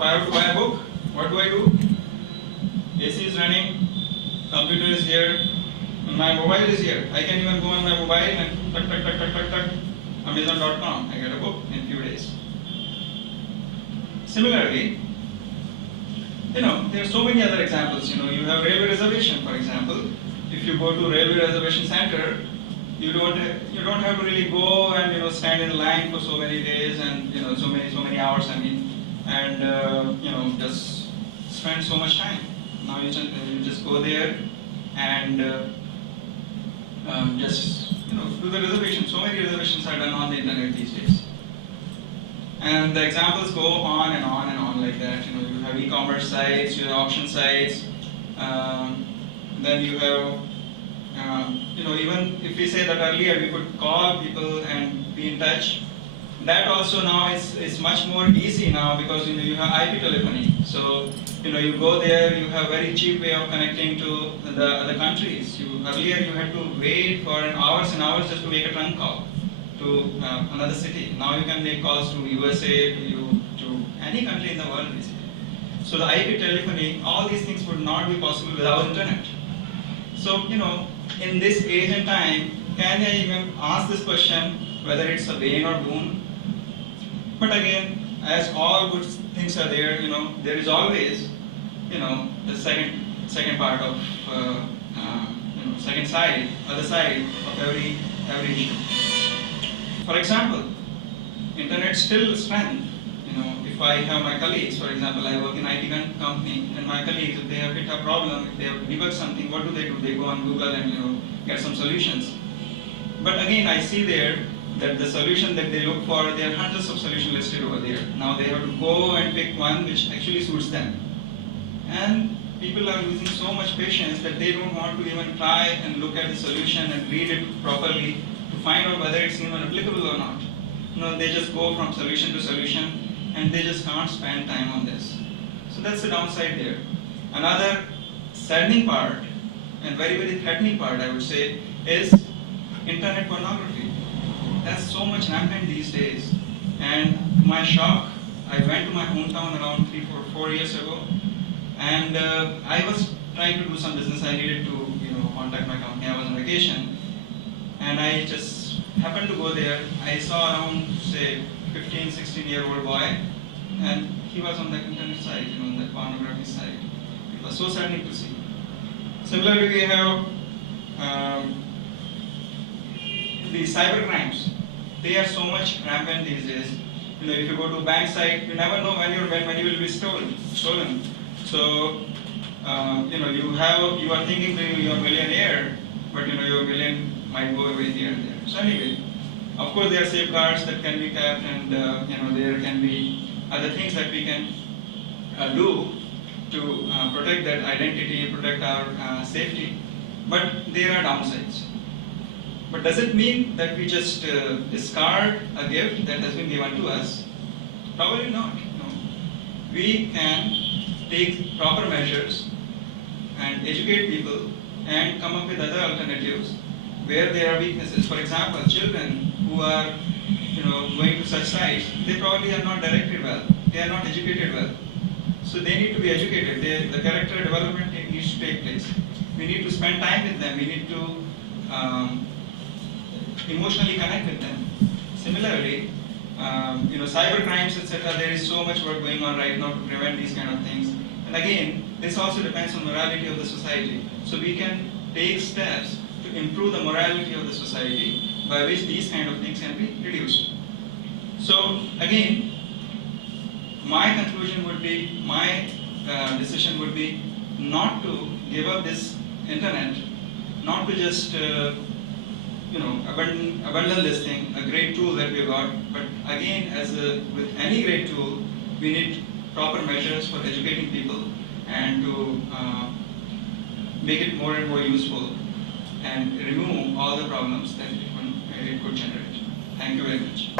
if I have to buy a book, what do? AC is running, computer is here, and my mobile is here. I can even go on my mobile and tuck, Amazon.com. I get a book in a few days. Similarly, there are so many other examples. You have railway reservation, for example. If you go to railway reservation center, you don't have to really go and stand in line for so many days and so many hours. And just spend so much time. Now you just go there and just do the reservation. So many reservations are done on the internet these days. And the examples go on and on and on like that. You have e-commerce sites, you have auction sites, then you have, even if we say that earlier we could call people and be in touch, that also now is much more easy now because you have IP telephony. So you go there, you have very cheap way of connecting to the other countries. Earlier you had to wait for hours and hours just to make a trunk call to another city. Now you can make calls to USA, to any country in the world basically. So the IP telephony, all these things would not be possible without internet. So in this age and time, can I even ask this question whether it's a bane or boon? But again, as all good things are there, there is always the second part of other side of every issue. For example, internet still strength. If I have my colleagues, for example, I work in IT company, and my colleagues, if they have hit a problem, if they have debugged something, what do? They go on Google and get some solutions. But again, I see there that the solution that they look for, there are hundreds of solutions listed over there. Now they have to go and pick one which actually suits them. And people are losing so much patience that they don't want to even try and look at the solution and read it properly to find out whether it's even applicable or not. They just go from solution to solution and they just can't spend time on this. So that's the downside there. Another saddening part and very, very threatening part, I would say, is internet pornography. That's so much rampant these days. And to my shock, I went to my hometown around 4 years ago, and I was trying to do some business. I needed to contact my company. I was on vacation, and I just happened to go there. I saw around, say, 15, 16-year-old boy, and he was on the internet site, on the pornography site. It was so saddening to see. Similarly, we have the cyber crimes. They are so much rampant these days. If you go to a bank site, you never know when you will be stolen. So you are thinking that you are a millionaire, but your million might go away here and there. So anyway, of course there are safeguards that can be kept, and there can be other things that we can do to protect that identity, protect our safety. But there are downsides. But does it mean that we just discard a gift that has been given to us? Probably not. No. We can take proper measures and educate people and come up with other alternatives where there are weaknesses. For example, children who are going to such sites, they probably are not directed well. They are not educated well. So they need to be educated. The character development needs to take place. We need to spend time with them. We need to emotionally connect with them. Similarly, cyber crimes, etc. There is so much work going on right now to prevent these kind of things. And again, this also depends on morality of the society. So we can take steps to improve the morality of the society by which these kind of things can be reduced. So again, my conclusion would be, my decision would be not to give up this internet, not to just abandon this thing, a great tool that we got. But again, with any great tool, we need proper measures for educating people and to make it more and more useful and remove all the problems that it could generate. Thank you very much.